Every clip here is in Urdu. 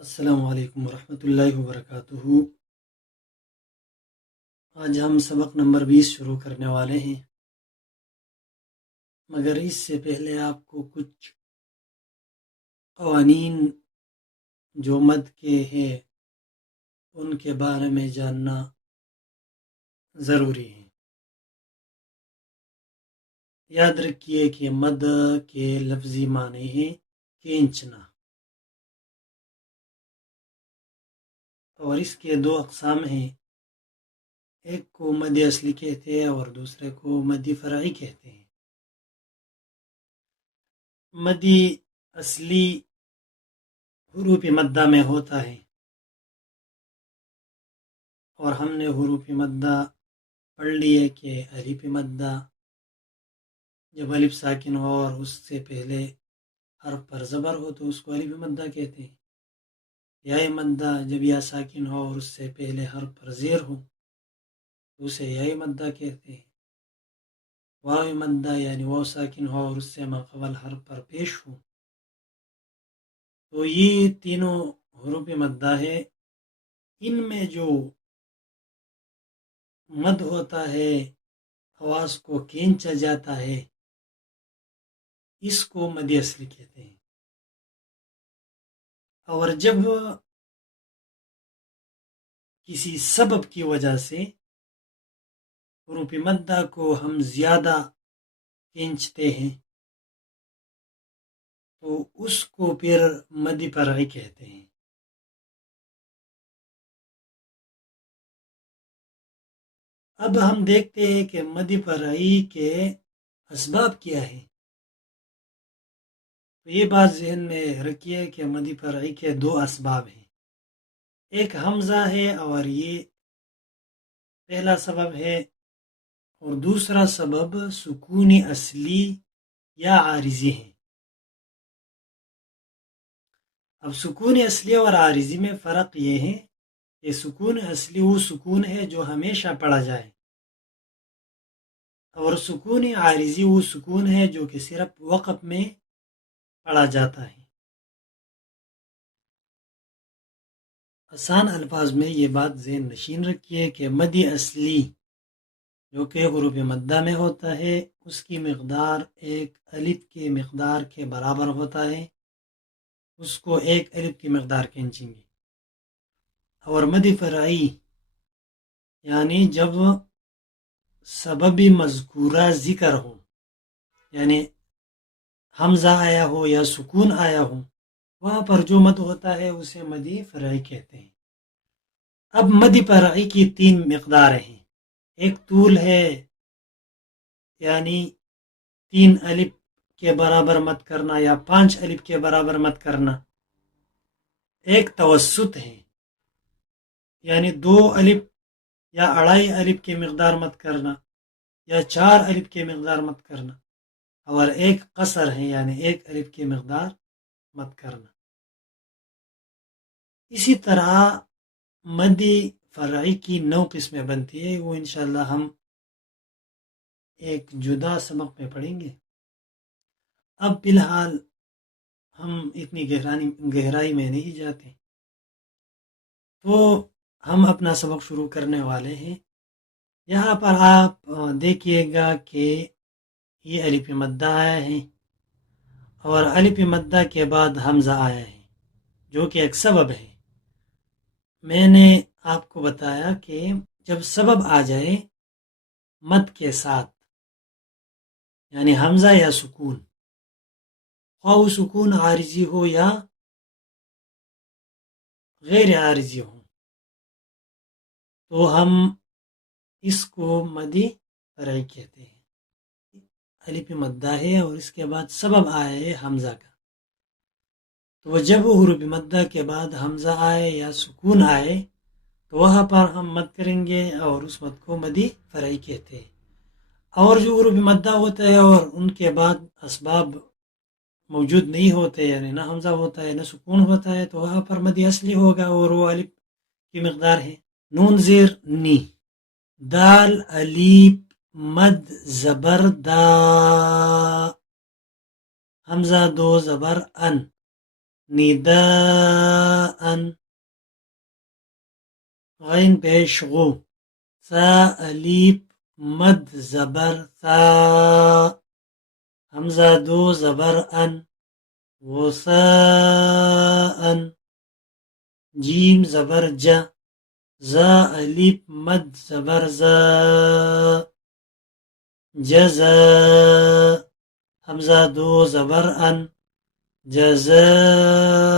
السلام علیکم ورحمۃ اللہ وبرکاتہ۔ آج ہم سبق نمبر 20 شروع کرنے والے ہیں، مگر اس سے پہلے آپ کو کچھ قوانین جو مد کے ہیں ان کے بارے میں جاننا ضروری ہے۔ یاد رکھیے کہ مد کے لفظی معنی ہیں کھینچنا، اور اس کے دو اقسام ہیں، ایک کو مد اصلی کہتے ہیں اور دوسرے کو مد فرعی کہتے ہیں۔ مد اصلی حروف مدہ میں ہوتا ہے، اور ہم نے حروف مدہ پڑھ لیے کہ الف مدہ جب الف ساکن ہو اور اس سے پہلے حرف پر زبر ہو تو اس کو الف مدہ کہتے ہیں۔ یا مدہ جب یا ساکن ہو اور اس سے پہلے حرف پر زیر ہو تو اسے یا مدہ کہتے ہیں۔ واو مدہ یعنی واو ساکن ہو اور اس سے ماقبل حرف پر پیش ہو تو یہ تینوں حروف مدہ ہے۔ ان میں جو مد ہوتا ہے، آواز کو کھینچا جاتا ہے، اس کو مد اصلی کہتے ہیں۔ اور جب کسی سبب کی وجہ سے حروف مدہ کو ہم زیادہ کھینچتے ہیں تو اس کو پھر مد فرعی کہتے ہیں۔ اب ہم دیکھتے ہیں کہ مد فرعی کے اسباب کیا ہیں۔ تو یہ بات ذہن میں رکھیے کہ مد فرعی کے دو اسباب ہیں، ایک حمزہ ہے اور یہ پہلا سبب ہے، اور دوسرا سبب سکون اصلی یا عارضی ہے۔ اب سکون اصلی اور عارضی میں فرق یہ ہے کہ سکون اصلی وہ سکون ہے جو ہمیشہ پڑھا جائے، اور سکون عارضی وہ سکون ہے جو کہ صرف وقف میں پڑھا جاتا ہے۔ آسان الفاظ میں یہ بات ذہن نشین رکھیے کہ مد اصلی جو کہ حروف مدہ میں ہوتا ہے اس کی مقدار ایک الف کی مقدار کے برابر ہوتا ہے، اس کو ایک الف کی مقدار کھینچیں گے۔ اور مد فرعی یعنی جب سبب مذکورہ ذکر ہو، یعنی حمزہ آیا ہو یا سکون آیا ہو، وہاں پر جو مد ہوتا ہے اسے مد فرعی کہتے ہیں۔ اب مد فرعی کی تین مقداریں ہیں، ایک طول ہے یعنی 3 الف کے برابر مد کرنا یا 5 الف کے برابر مد کرنا، ایک توسط ہے یعنی 2 الف یا 2.5 الف کی مقدار مد کرنا یا 4 الف کی مقدار مد کرنا، اور ایک قصر ہے یعنی 1 الف کی مقدار مد کرنا۔ اسی طرح مد فرعی کی 9 قسمیں بنتی ہے، وہ انشاءاللہ ہم ایک جدا سبق میں پڑھیں گے۔ اب فی الحال ہم اتنی گہرائی میں نہیں جاتے، تو ہم اپنا سبق شروع کرنے والے ہیں۔ یہاں پر آپ دیکھیے گا کہ یہ الف مدہ آیا ہے اور الف مدہ کے بعد حمزہ آیا ہے جو کہ ایک سبب ہے۔ میں نے آپ کو بتایا کہ جب سبب آ جائے مد کے ساتھ یعنی حمزہ یا سکون، خواہ سکون عارضی ہو یا غیر عارضی ہو، تو ہم اس کو مد فرعی کہتے ہیں۔ الف مدہ ہے اور اس کے بعد سبب آیا ہے حمزہ کا، تو جب حروف مدہ کے بعد حمزہ آئے یا سکون آئے تو وہاں پر ہم مد کریں گے اور اس مد کو مد فرعی کہتے ہیں۔ اور جو حروف مدہ ہوتا ہے اور ان کے بعد اسباب موجود نہیں ہوتے، یعنی نہ حمزہ ہوتا ہے نہ سکون ہوتا ہے، تو وہاں پر مد اصلی ہوگا اور وہ الف کی مقدار ہے۔ نون زیر نی، دال الف مد زبر دا، حمزہ 2 زبر ان، نداء غین پیش غو ثا الف مد زبر ثا حمزہ دو زبر ان غثاء جیم زبر جا زا الف مد زبر زا جزا حمزہ دو زبر ان جزاء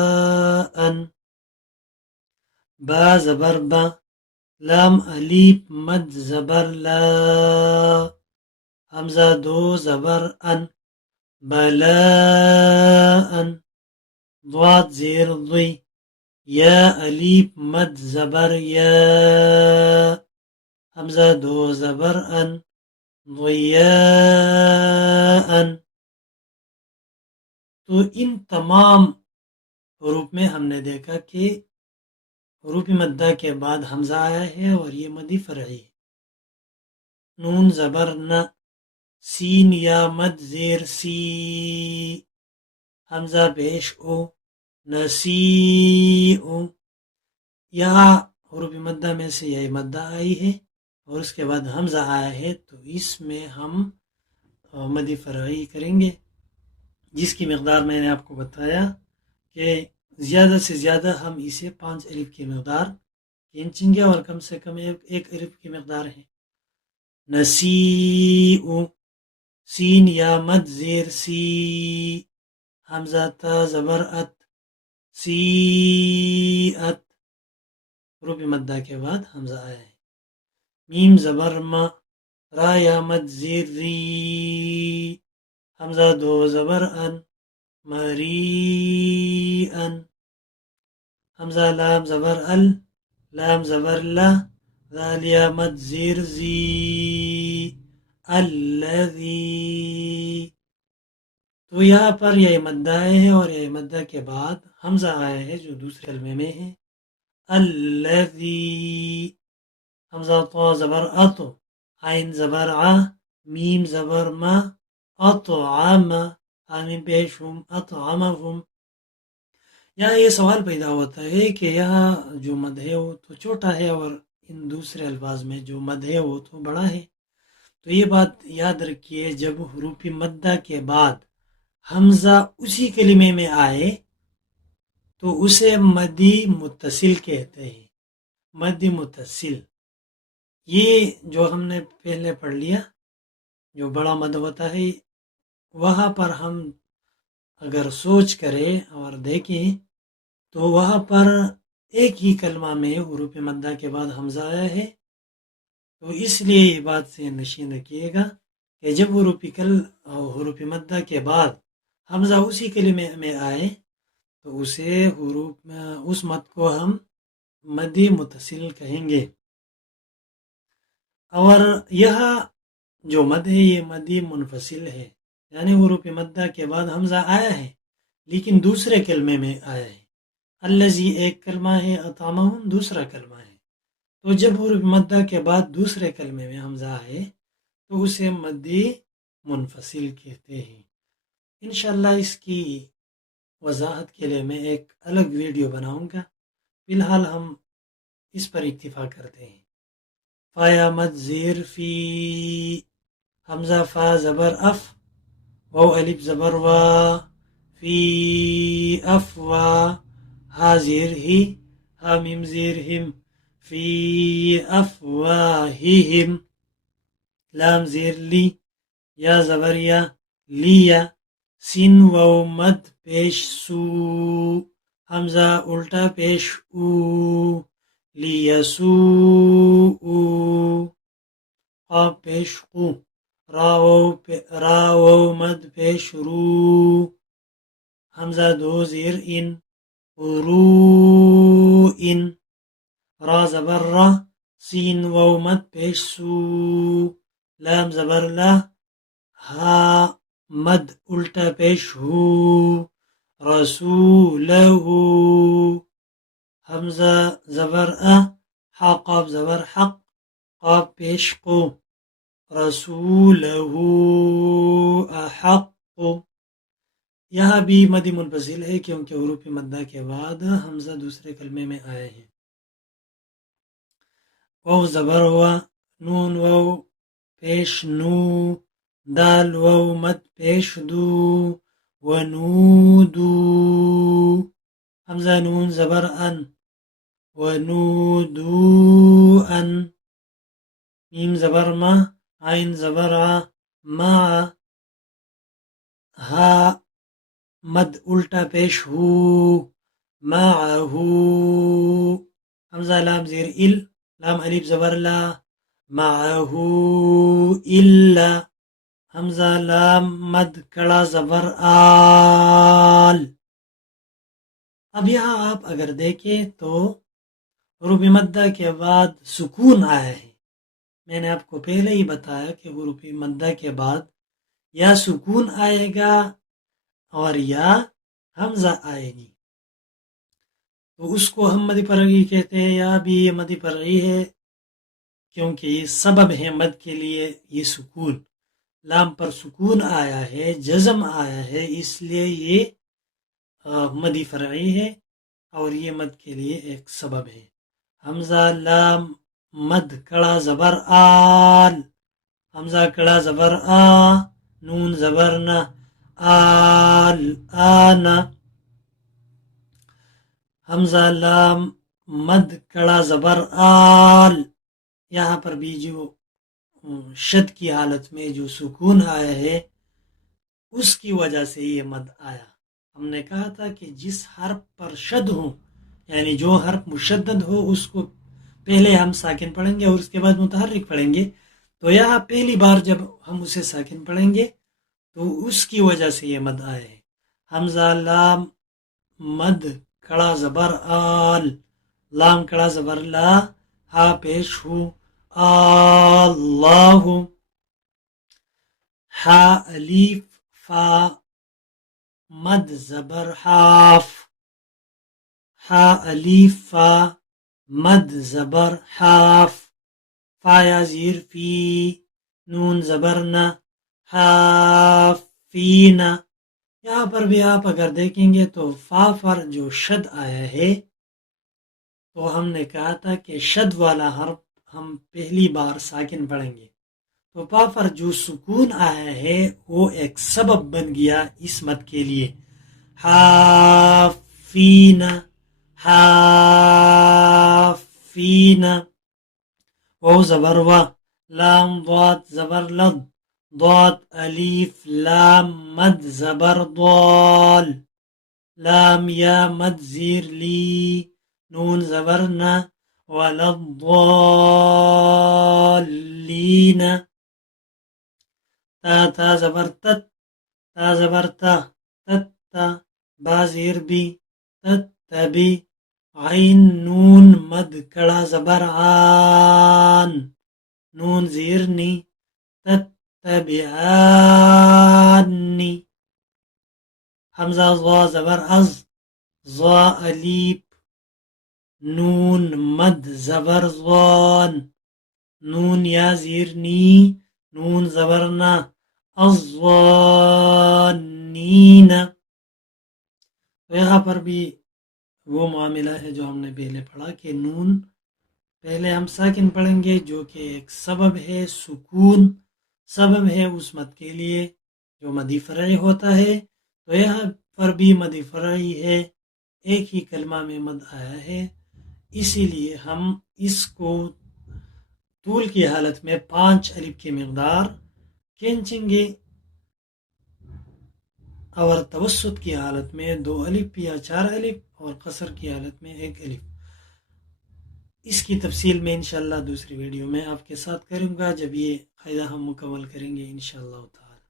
با زبر با لام الف مد زبر لا حمزہ دو زبر ان بلاء ضاد زیر ضی یا الف مد زبر یا حمزہ دو زبر ان ضیاء. تو ان تمام حروف میں ہم نے دیکھا کہ حروف مدہ کے بعد حمزہ آیا ہے اور یہ مدی فرعی ہے. نون زبر نہ سین یا مد زیر سی حمزہ پیش او نسی او. یہاں حروف مدہ میں سے یہ مدہ آئی ہے اور اس کے بعد حمزہ آیا ہے تو اس میں ہم مدی فرعی کریں گے جس کی مقدار میں نے آپ کو بتایا کہ زیادہ سے زیادہ ہم اسے 5 الف کی مقدار کھینچیں گے اور کم سے کم ایک الف کی مقدار ہے. نسیء سین یا مد زیر سی حمزہ تا زبر ات سیئت حروف مدہ کے بعد حمزہ آیا ہے. میم زبر ما را یا مد زیر ری حمزہ دو زبر ان مریئن. حمزہ لام زبر ال لام زبر لا ذال یا مد زیر زی الذی. تو یہاں پر یہ مدہ ہے اور یہ مدہ کے بعد حمزہ آیا ہے جو دوسرے کلمے میں ہے الذی. حمزہ تو زبر اتو عین زبر ع میم زبر ما اطعم آمین پیشم اطعمہم. یہاں یہ سوال پیدا ہوتا ہے کہ یہاں جو مد ہے وہ تو چھوٹا ہے اور ان دوسرے الفاظ میں جو مد ہے وہ تو بڑا ہے. تو یہ بات یاد رکھیے جب حروف مدہ کے بعد حمزہ اسی کلمے میں آئے تو اسے مدی متصل کہتے ہیں. مدی متصل یہ جو ہم نے پہلے پڑھ لیا جو بڑا مد ہوتا ہے وہاں پر ہم اگر سوچ کریں اور دیکھیں تو وہاں پر ایک ہی کلمہ میں حروف مدہ کے بعد حمزہ آیا ہے. تو اس لیے یہ بات سے نشین رکھیے گا کہ جب حروف مدہ کے بعد حمزہ اسی کلمے میں آئے تو اس مد کو ہم مدی متصل کہیں گے. اور یہاں جو مد ہے یہ مدی منفصل ہے یعنی حروف مدہ کے بعد حمزہ آیا ہے لیکن دوسرے کلمے میں آیا ہے. الذی ایک کلمہ ہے اطعمہم دوسرا کلمہ ہے. تو جب حروف مدہ کے بعد دوسرے کلمے میں حمزہ آئے تو اسے مدی منفصل کہتے ہیں. انشاءاللہ اس کی وضاحت کے لیے میں ایک الگ ویڈیو بناؤں گا. فی الحال ہم اس پر اکتفا کرتے ہیں. فا یا مد زیر فی حمزہ فا زبر اف واو الف زبر وا فی اف وا ہا زیر ہی ہا میم زیر ہم فی افواہہم. لام زیر لی یا زبر یا لیا سین واو مد پیش سو حمزہ الٹا پیش او لیسو او. قاف پیش قو را واو مد پیش رو حمزہ دو زیر ان رو ان. را زبر را سین واو مد پیش سو لام زبر لا ہا مد الٹا پیش ہو رسولہ. حمزہ زبر حا قاف زبر حق قاف پیش قو رسولہ احق. یہاں بھی مد منفصل ہے کیونکہ حروف مدہ کے بعد حمزہ دوسرے کلمے میں آئے ہیں. واو زبر ہوا، نون واو پیش نو، دال واو مد پیش دو، ونودو. حمزہ نون زبر ان، ونودو ان. میم زبر ما، عین زبر ع، مع. ہا مد الٹا پیش ہو، معه. حمزہ لام زیر ال، لام الف زبر لا، معه الا. حمزہ لام مد کڑا زبر آل. اب یہاں آپ اگر دیکھیں تو حروف مدہ کے بعد سکون آیا ہے. میں نے آپ کو پہلے ہی بتایا کہ حروف مدہ کے بعد یا سکون آئے گا اور یا حمزہ آئے گی، تو اس کو ہم مد فرعی کہتے ہیں. یا بھی یہ مد فرعی ہے کیونکہ یہ سبب ہے مد کے لیے. یہ سکون، لام پر سکون آیا ہے، جزم آیا ہے، اس لیے یہ مد فرعی ہے اور یہ مد کے لیے ایک سبب ہے. حمزہ لام مد کڑا زبر آل، حمزہ کڑا زبر آ، نون زبر نہ، آل آنا. حمزہ لام مد کڑا زبر آل. یہاں پر بھی جو شد کی حالت میں جو سکون آیا ہے اس کی وجہ سے یہ مد آیا. ہم نے کہا تھا کہ جس حرف پر شد ہو، یعنی جو حرف مشدد ہو، اس کو پہلے ہم ساکن پڑھیں گے اور اس کے بعد متحرک پڑھیں گے. تو یہاں پہلی بار جب ہم اسے ساکن پڑھیں گے تو اس کی وجہ سے یہ مد آئے ہیں. حمزہ لام مد کڑا زبر آل، لام کڑا زبر لا، ہا پیش ہو، اللہ. ہا الف فا مد زبر حاف، ہا الف فا مد زبر حاف. فا یا زیر فی، نون زبر نہ، حافینا. یہاں پر بھی آپ اگر دیکھیں گے تو فا پر جو شد آیا ہے تو ہم نے کہا تھا کہ شد والا حرف ہم پہلی بار ساکن پڑھیں گے، تو پا پر جو سکون آیا ہے وہ ایک سبب بن گیا اس مد کے لیے. حافینا، حافینا. واو زبر وا، لام ضاد زبر لد، ضاد الف لام مد زبر ضال. لام یا مد زیر لی، نون زبر نہ، ولا الضالین. تا تا زبر تت، تا زبر تا، تت تا. با زیر بی، تت تبی. عین نون مد کڑا زبر عان، نون زیر نی، تت تبعانی. حمزہ ضا زبر از، ضا الف نون مد زبر ضان، نون یا زیر نی، نون زبر نہ، الضانین. تو یہاں پر بھی وہ معاملہ ہے جو ہم نے پہلے پڑھا کہ نون پہلے ہم ساکن پڑھیں گے جو کہ ایک سبب ہے، سکون سبب ہے اس مد کے لیے جو مدی فرعی ہوتا ہے. تو یہاں پر بھی مدی فرعی ہے، ایک ہی کلمہ میں مد آیا ہے، اسی لیے ہم اس کو طول کی حالت میں 5 الف کی مقدار کھینچیں گے اور توسط کی حالت میں 2 الف یا 4 الف اور قصر کی حالت میں 1 الف. اس کی تفصیل میں انشاءاللہ دوسری ویڈیو میں آپ کے ساتھ کروں گا جب یہ قاعدہ ہم مکمل کریں گے انشاءاللہ تعالی.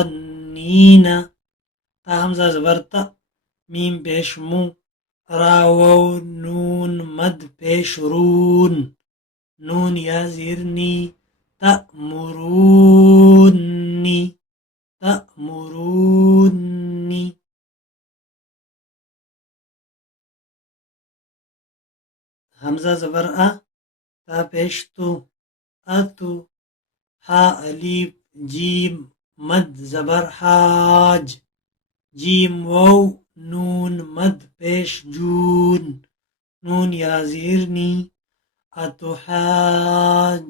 الظانین، تا حمزہ زبر تا، میم پیش مو، را واو نون مد پیش رون، نون یا زیر نی، تأمرونی، تأمرونی. حمزہ زبر آ، تا پیش تو، اتو. ہا الف جیم مد زبر حاج، جیم واو نون مد پیش جون، نون یا زیرنی، اتحاجون